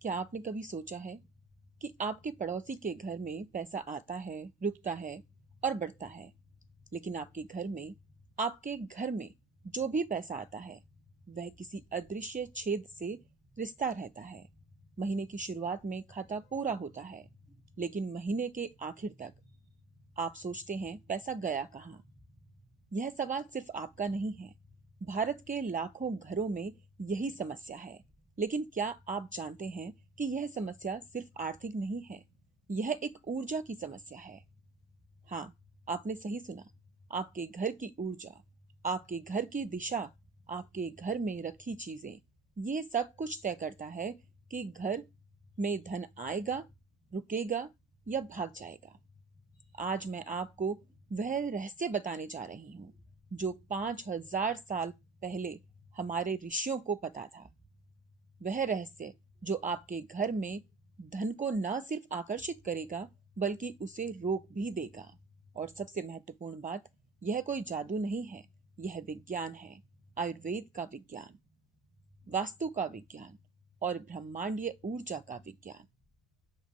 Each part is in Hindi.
क्या आपने कभी सोचा है कि आपके पड़ोसी के घर में पैसा आता है, रुकता है और बढ़ता है, लेकिन आपके घर में जो भी पैसा आता है, वह किसी अदृश्य छेद से रिश्ता रहता है। महीने की शुरुआत में खाता पूरा होता है, लेकिन महीने के आखिर तक आप सोचते हैं पैसा गया कहाँ। यह सवाल सिर्फ आपका नहीं है। भारत के लाखों घरों में यही समस्या है। लेकिन क्या आप जानते हैं कि यह समस्या सिर्फ आर्थिक नहीं है, यह एक ऊर्जा की समस्या है। हाँ, आपने सही सुना। आपके घर की ऊर्जा, आपके घर की दिशा, आपके घर में रखी चीजें, ये सब कुछ तय करता है कि घर में धन आएगा, रुकेगा या भाग जाएगा। आज मैं आपको वह रहस्य बताने जा रही हूँ जो 5,000 साल पहले हमारे ऋषियों को पता था। वह रहस्य जो आपके घर में धन को न सिर्फ आकर्षित करेगा बल्कि उसे रोक भी देगा। और सबसे महत्वपूर्ण बात, यह कोई जादू नहीं है, यह विज्ञान है। आयुर्वेद का विज्ञान, वास्तु का विज्ञान और ब्रह्मांडीय ऊर्जा का विज्ञान।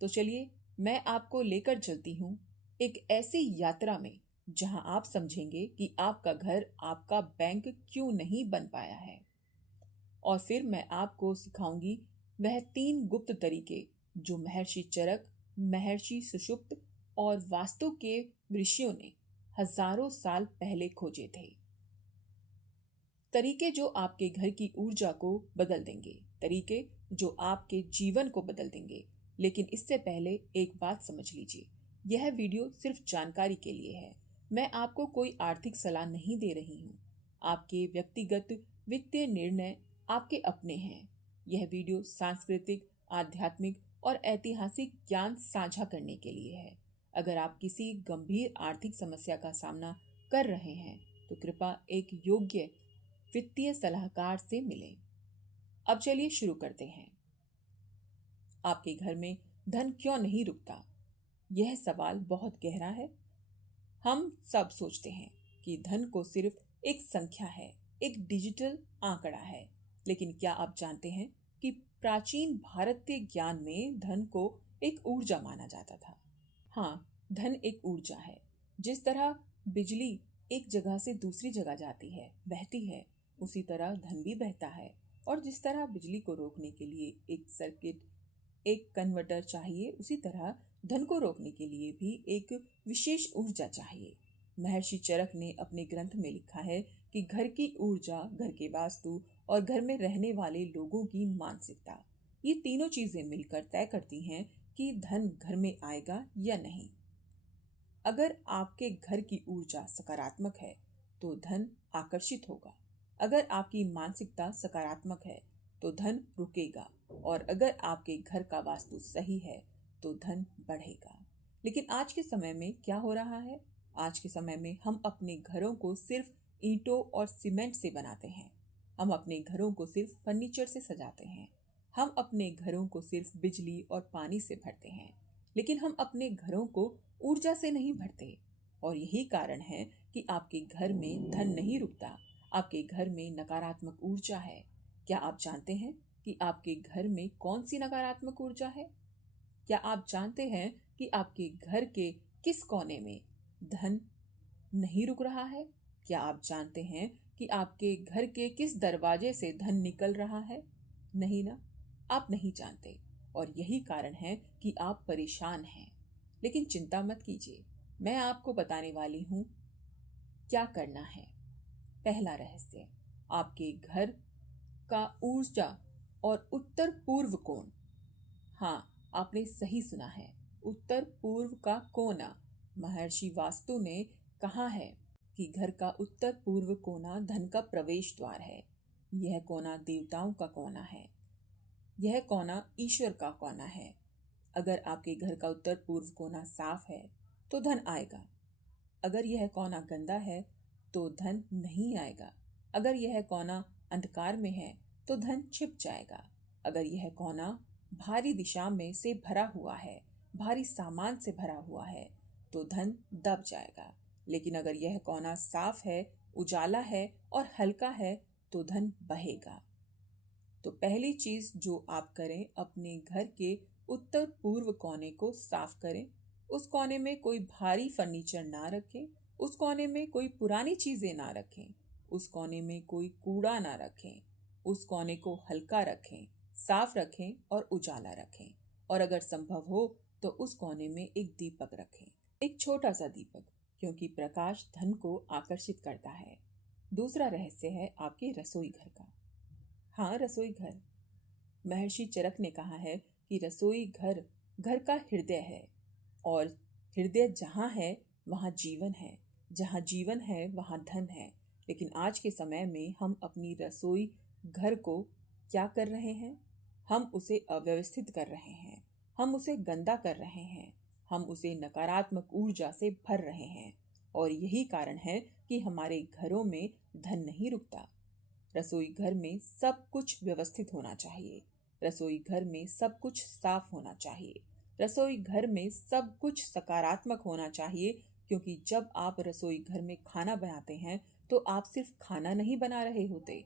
तो चलिए, मैं आपको लेकर चलती हूँ एक ऐसी यात्रा में जहां आप समझेंगे कि आपका घर आपका बैंक क्यों नहीं बन पाया है। और फिर मैं आपको सिखाऊंगी वह 3 गुप्त तरीके जो महर्षि चरक, महर्षि सुषुप्त और वास्तु के ऋषियों ने हजारों साल पहले खोजे थे। तरीके जो आपके घर की ऊर्जा को बदल देंगे, तरीके जो आपके जीवन को बदल देंगे। लेकिन इससे पहले एक बात समझ लीजिए, यह वीडियो सिर्फ जानकारी के लिए है। मैं आपको कोई आर्थिक सलाह नहीं दे रही हूँ। आपके व्यक्तिगत वित्तीय निर्णय आपके अपने हैं। यह वीडियो सांस्कृतिक, आध्यात्मिक और ऐतिहासिक ज्ञान साझा करने के लिए है। अगर आप किसी गंभीर आर्थिक समस्या का सामना कर रहे हैं तो कृपया एक योग्य वित्तीय सलाहकार से मिलें। अब चलिए शुरू करते हैं। आपके घर में धन क्यों नहीं रुकता? यह सवाल बहुत गहरा है। हम सब सोचते हैं कि धन को सिर्फ एक संख्या है, एक डिजिटल आंकड़ा है। लेकिन क्या आप जानते हैं कि प्राचीन भारतीय ज्ञान में धन को एक ऊर्जा माना जाता था? हाँ, धन एक ऊर्जा है। जिस तरह बिजली एक जगह से दूसरी जगह जाती है, बहती है, उसी तरह धन भी बहता है। और जिस तरह बिजली को रोकने के लिए एक सर्किट, एक कन्वर्टर चाहिए, उसी तरह धन को रोकने के लिए भी एक विशेष ऊर्जा चाहिए। महर्षि चरक ने अपने ग्रंथ में लिखा है कि घर की ऊर्जा, घर के वास्तु और घर में रहने वाले लोगों की मानसिकता, ये तीनों चीजें मिलकर तय करती हैं कि धन घर में आएगा या नहीं। अगर आपके घर की ऊर्जा सकारात्मक है तो धन आकर्षित होगा। अगर आपकी मानसिकता सकारात्मक है तो धन रुकेगा। और अगर आपके घर का वास्तु सही है तो धन बढ़ेगा। लेकिन आज के समय में क्या हो रहा है? आज के समय में हम अपने घरों को सिर्फ ईंटों और सीमेंट से बनाते हैं। हम अपने घरों को सिर्फ फर्नीचर से सजाते हैं। हम अपने घरों को सिर्फ बिजली और पानी से भरते हैं, लेकिन हम अपने घरों को ऊर्जा से नहीं भरते। और यही कारण है कि आपके घर में धन नहीं रुकता, आपके घर में नकारात्मक ऊर्जा है। क्या आप जानते हैं कि आपके घर में कौन सी नकारात्मक ऊर्जा है? क्या आप जानते हैं कि आपके घर के किस कोने में धन नहीं रुक रहा है? क्या आप जानते हैं कि आपके घर के किस दरवाजे से धन निकल रहा है? नहीं ना, आप नहीं जानते। और यही कारण है कि आप परेशान हैं। लेकिन चिंता मत कीजिए, मैं आपको बताने वाली हूँ क्या करना है। पहला रहस्य, आपके घर का ऊर्जा और उत्तर पूर्व कोण। हाँ, आपने सही सुना है, उत्तर पूर्व का कोना। महर्षि वास्तु ने कहा है कि घर का उत्तर पूर्व कोना धन का प्रवेश द्वार है। यह कोना देवताओं का कोना है, यह कोना ईश्वर का कोना है। अगर आपके घर का उत्तर पूर्व कोना साफ है तो धन आएगा। अगर यह कोना गंदा है तो धन नहीं आएगा। अगर यह कोना अंधकार में है तो धन छिप जाएगा। अगर यह कोना भारी दिशा में से भरा हुआ है, भारी सामान से भरा हुआ है, तो धन दब जाएगा। लेकिन अगर यह कोना साफ है, उजाला है और हल्का है तो धन बहेगा। तो पहली चीज जो आप करें, अपने घर के उत्तर पूर्व कोने को साफ करें। उस कोने में कोई भारी फर्नीचर ना रखें, उस कोने में कोई पुरानी चीजें ना रखें, उस कोने में कोई कूड़ा ना रखें। उस कोने को हल्का रखें, साफ रखें और उजाला रखें। और अगर संभव हो तो उस कोने में एक दीपक रखें, एक छोटा सा दीपक, क्योंकि प्रकाश धन को आकर्षित करता है। दूसरा रहस्य है आपके रसोई घर का। हाँ, रसोई घर। महर्षि चरक ने कहा है कि रसोई घर घर का हृदय है, और हृदय जहाँ है वहाँ जीवन है, जहाँ जीवन है वहाँ धन है। लेकिन आज के समय में हम अपनी रसोई घर को क्या कर रहे हैं? हम उसे अव्यवस्थित कर रहे हैं, हम उसे गंदा कर रहे हैं, हम उसे नकारात्मक ऊर्जा से भर रहे हैं। और यही कारण है कि हमारे घरों में धन नहीं रुकता। रसोई घर में सब कुछ व्यवस्थित होना चाहिए, रसोई घर में सब कुछ साफ होना चाहिए, रसोई घर में सब कुछ सकारात्मक होना चाहिए। क्योंकि जब आप रसोई घर में खाना बनाते हैं तो आप सिर्फ खाना नहीं बना रहे होते,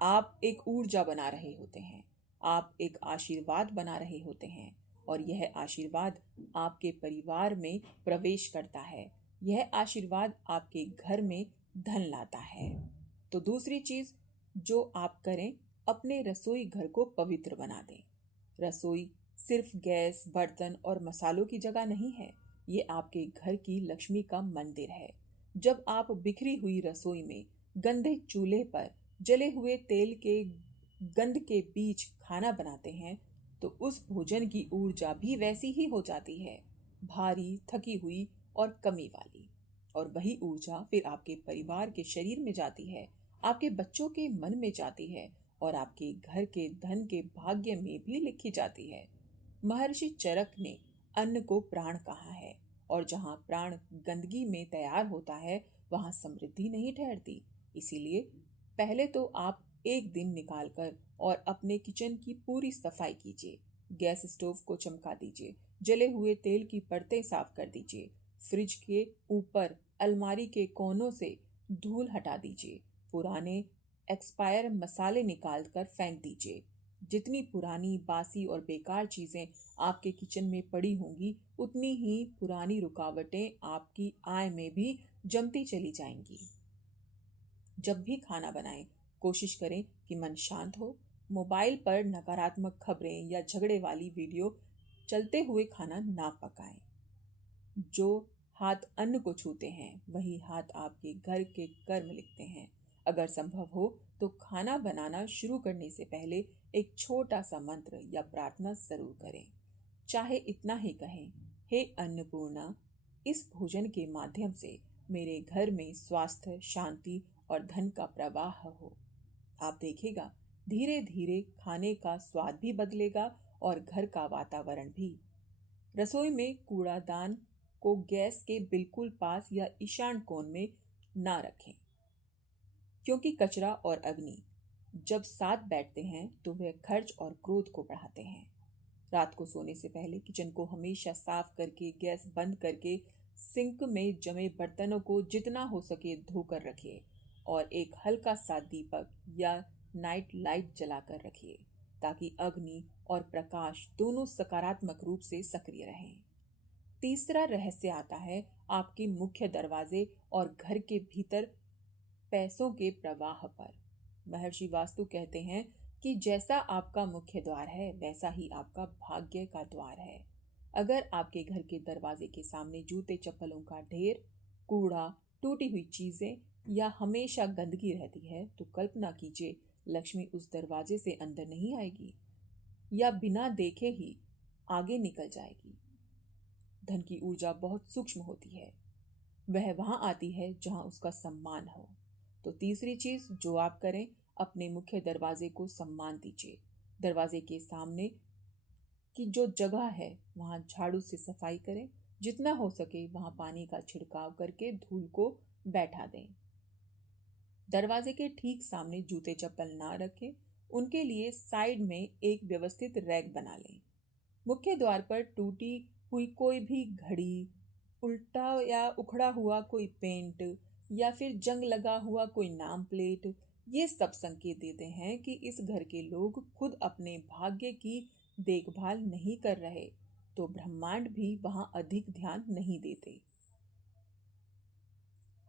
आप एक ऊर्जा बना रहे होते हैं, आप एक आशीर्वाद बना रहे होते हैं। और यह आशीर्वाद आपके परिवार में प्रवेश करता है, यह आशीर्वाद आपके घर में धन लाता है। तो दूसरी चीज जो आप करें, अपने रसोई घर को पवित्र बना दें। रसोई सिर्फ गैस, बर्तन और मसालों की जगह नहीं है, ये आपके घर की लक्ष्मी का मंदिर है। जब आप बिखरी हुई रसोई में, गंदे चूल्हे पर, जले हुए तेल के गंध के बीच खाना बनाते हैं, तो उस भोजन की ऊर्जा भी वैसी ही हो जाती है, भारी, थकी हुई और कमी वाली। और वही ऊर्जा फिर आपके परिवार के शरीर में जाती है, आपके बच्चों के मन में जाती है और आपके घर के धन के भाग्य में भी लिखी जाती है। महर्षि चरक ने अन्न को प्राण कहा है, और जहाँ प्राण गंदगी में तैयार होता है वहाँ समृद्धि नहीं ठहरती। इसीलिए पहले तो आप एक दिन निकालकर और अपने किचन की पूरी सफाई कीजिए। गैस स्टोव को चमका दीजिए, जले हुए तेल की परतें साफ कर दीजिए, फ्रिज के ऊपर अलमारी के कोनों से धूल हटा दीजिए, पुराने एक्सपायर मसाले निकाल कर फेंक दीजिए। जितनी पुरानी, बासी और बेकार चीजें आपके किचन में पड़ी होंगी, उतनी ही पुरानी रुकावटें आपकी आय में भी जमती चली जाएंगी। जब भी खाना बनाएं, कोशिश करें कि मन शांत हो। मोबाइल पर नकारात्मक खबरें या झगड़े वाली वीडियो चलते हुए खाना ना पकाएं। जो हाथ अन्न को छूते हैं, वही हाथ आपके घर के कर्म लिखते हैं। अगर संभव हो तो खाना बनाना शुरू करने से पहले एक छोटा सा मंत्र या प्रार्थना जरूर करें। चाहे इतना ही कहें, हे अन्नपूर्णा, इस भोजन के माध्यम से मेरे घर में स्वास्थ्य, शांति और धन का प्रवाह हो। आप देखिएगा, धीरे धीरे खाने का स्वाद भी बदलेगा और घर का वातावरण भी। रसोई में कूड़ादान को गैस के बिल्कुल पास या ईशान कोण में ना रखें, क्योंकि कचरा और अग्नि जब साथ बैठते हैं तो वे खर्च और क्रोध को बढ़ाते हैं। रात को सोने से पहले किचन को हमेशा साफ करके, गैस बंद करके, सिंक में जमे बर्तनों को जितना हो सके धोकर रखिए और एक हल्का सा दीपक या नाइट लाइट जलाकर रखिए, ताकि अग्नि और प्रकाश दोनों सकारात्मक रूप से सक्रिय रहें। तीसरा रहस्य आता है आपके मुख्य दरवाजे और घर के भीतर पैसों के प्रवाह पर। महर्षि वास्तु कहते हैं कि जैसा आपका मुख्य द्वार है, वैसा ही आपका भाग्य का द्वार है। अगर आपके घर के दरवाजे के सामने जूते चप्पलों का ढेर, कूड़ा, टूटी हुई चीजें या हमेशा गंदगी रहती है, तो कल्पना कीजिए लक्ष्मी उस दरवाजे से अंदर नहीं आएगी या बिना देखे ही आगे निकल जाएगी। धन की ऊर्जा बहुत सूक्ष्म होती है, वह वहां आती है जहां उसका सम्मान हो। तो तीसरी चीज जो आप करें, अपने मुख्य दरवाजे को सम्मान दीजिए। दरवाजे के सामने की जो जगह है वहां झाड़ू से सफाई करें, जितना हो सके वहां पानी का छिड़काव करके धूल को बैठा दें। दरवाजे के ठीक सामने जूते चप्पल ना रखें, उनके लिए साइड में एक व्यवस्थित रैक बना लें। मुख्य द्वार पर टूटी हुई कोई भी घड़ी, उल्टा या उखड़ा हुआ कोई पेंट या फिर जंग लगा हुआ कोई नाम प्लेट ये सब संकेत देते हैं कि इस घर के लोग खुद अपने भाग्य की देखभाल नहीं कर रहे, तो ब्रह्मांड भी वहां अधिक ध्यान नहीं देते।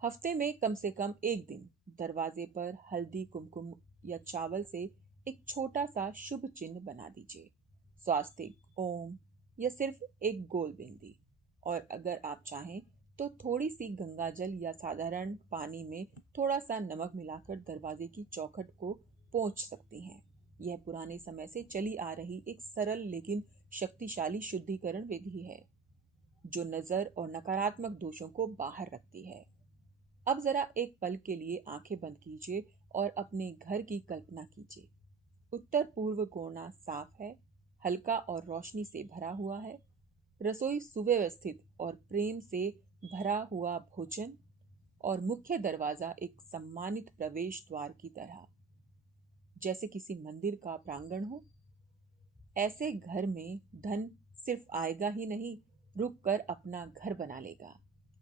हफ्ते में कम से कम एक दिन दरवाजे पर हल्दी, कुमकुम या चावल से एक छोटा सा शुभ चिन्ह बना दीजिए, स्वास्तिक, ओम या सिर्फ एक गोल बिंदी। और अगर आप चाहें तो थोड़ी सी गंगा जल या साधारण पानी में थोड़ा सा नमक मिलाकर दरवाजे की चौखट को पोंछ सकती हैं। यह पुराने समय से चली आ रही एक सरल लेकिन शक्तिशाली शुद्धिकरण विधि है, जो नजर और नकारात्मक दोषों को बाहर रखती है। अब जरा एक पल के लिए आंखें बंद कीजिए और अपने घर की कल्पना कीजिए। उत्तर पूर्व कोना साफ है, हल्का और रोशनी से भरा हुआ है। रसोई सुव्यवस्थित और प्रेम से भरा हुआ भोजन, और मुख्य दरवाजा एक सम्मानित प्रवेश द्वार की तरह, जैसे किसी मंदिर का प्रांगण हो। ऐसे घर में धन सिर्फ आएगा ही नहीं, रुक कर अपना घर बना लेगा।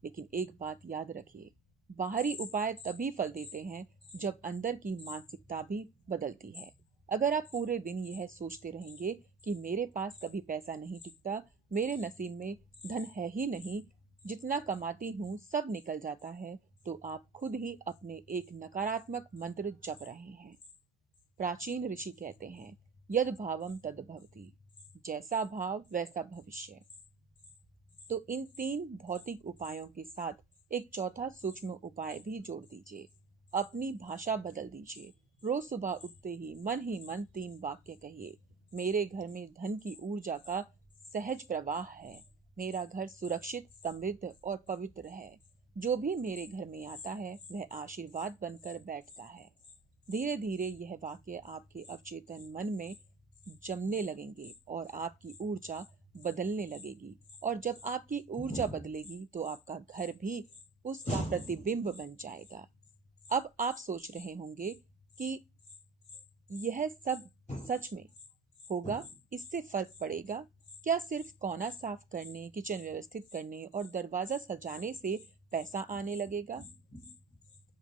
लेकिन एक बात याद रखिए, बाहरी उपाय तभी फल देते हैं जब अंदर की मानसिकता भी बदलती है। अगर आप पूरे दिन यह सोचते रहेंगे कि मेरे पास कभी पैसा नहीं टिकता, मेरे नसीब में धन है ही नहीं, जितना कमाती हूँ सब निकल जाता है, तो आप खुद ही अपने एक नकारात्मक मंत्र जप रहे हैं। प्राचीन ऋषि कहते हैं, यद भावम तद भवति, जैसा भाव वैसा भविष्य। तो इन 3 भौतिक उपायों के साथ एक चौथा सूक्ष्म उपाय भी जोड़ दीजिए। अपनी भाषा बदल दीजिए। रोज सुबह उठते ही मन 3 वाक्य कहिए। मेरे घर में धन की ऊर्जा का सहज प्रवाह है। मेरा घर सुरक्षित, समृद्ध और पवित्र है। जो भी मेरे घर में आता है वह आशीर्वाद बनकर बैठता है। धीरे धीरे यह वाक्य आपके अवचेतन मन में जमने लगेंगे और आपकी ऊर्जा बदलने लगेगी। और जब आपकी ऊर्जा बदलेगी तो आपका घर भी उसका प्रतिबिंब बन जाएगा। अब आप सोच रहे होंगे कि यह सब सच में होगा, इससे फर्क पड़ेगा क्या? सिर्फ कोना साफ करने, किचन व्यवस्थित करने और दरवाजा सजाने से पैसा आने लगेगा?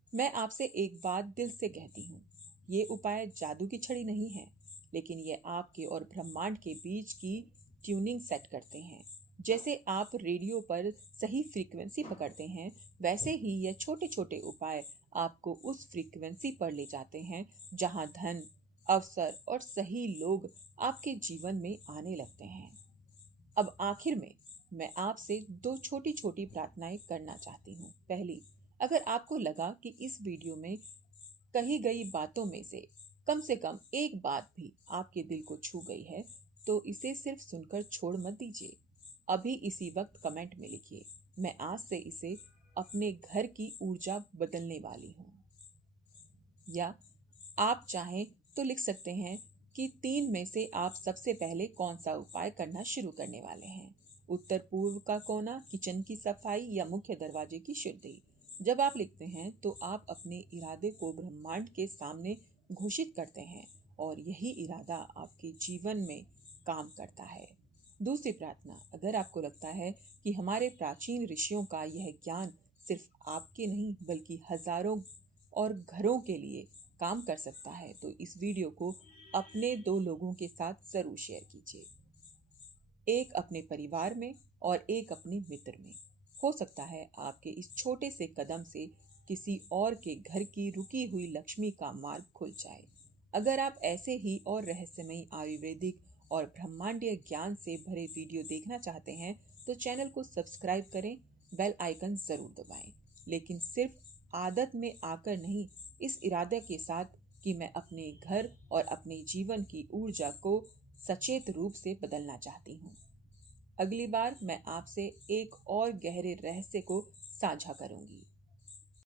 मैं आपसे एक बात दिल से कहती हूँ, ये उपाय जादू की छड़ी नहीं है, लेकिन ये आपके और ब्रह्मांड के बीच की ट्यूनिंग सेट करते हैं। जैसे आप रेडियो पर सही फ्रीक्वेंसी पकड़ते हैं, वैसे ही ये छोटे छोटे उपाय आपको उस फ्रीक्वेंसी पर ले जाते हैं जहां धन, अवसर और सही लोग आपके जीवन में आने लगते हैं। अब आखिर में मैं आपसे 2 छोटी छोटी प्रार्थनाएं करना चाहती हूँ। पहली, अगर आपको लगा कि इस वीडियो में कही गई बातों में से कम एक बात भी आपके दिल को छू गई है, तो इसे सिर्फ सुनकर छोड़ मत दीजिए। अभी इसी वक्त कमेंट में लिखिए, मैं आज से इसे अपने घर की ऊर्जा बदलने वाली हूँ। या आप चाहें तो लिख सकते हैं कि 3 में से आप सबसे पहले कौन सा उपाय करना शुरू करने वाले हैं। उत्तर पूर्व का कोना, किचन की सफाई या मुख्य दरवाजे की शुद्धि। जब आप लिखते हैं तो आप अपने इरादे को ब्रह्मांड के सामने घोषित करते हैं और यही इरादा आपके जीवन में काम करता है। दूसरी प्रार्थना, अगर आपको लगता है कि हमारे प्राचीन ऋषियों का यह ज्ञान सिर्फ आपके नहीं बल्कि हजारों और घरों के लिए काम कर सकता है, तो इस वीडियो को अपने 2 लोगों के साथ जरूर शेयर कीजिए। एक अपने परिवार में और एक अपने मित्र में। हो सकता है आपके इस छोटे से कदम से किसी और के घर की रुकी हुई लक्ष्मी का मार्ग खुल जाए। अगर आप ऐसे ही और रहस्यमयी आयुर्वेदिक और ब्रह्मांडीय ज्ञान से भरे वीडियो देखना चाहते हैं तो चैनल को सब्सक्राइब करें, बेल आइकन जरूर दबाएं। लेकिन सिर्फ आदत में आकर नहीं, इस इरादे के साथ कि मैं अपने घर और अपने जीवन की ऊर्जा को सचेत रूप से बदलना चाहती हूँ। अगली बार मैं आपसे एक और गहरे रहस्य को साझा करूंगी।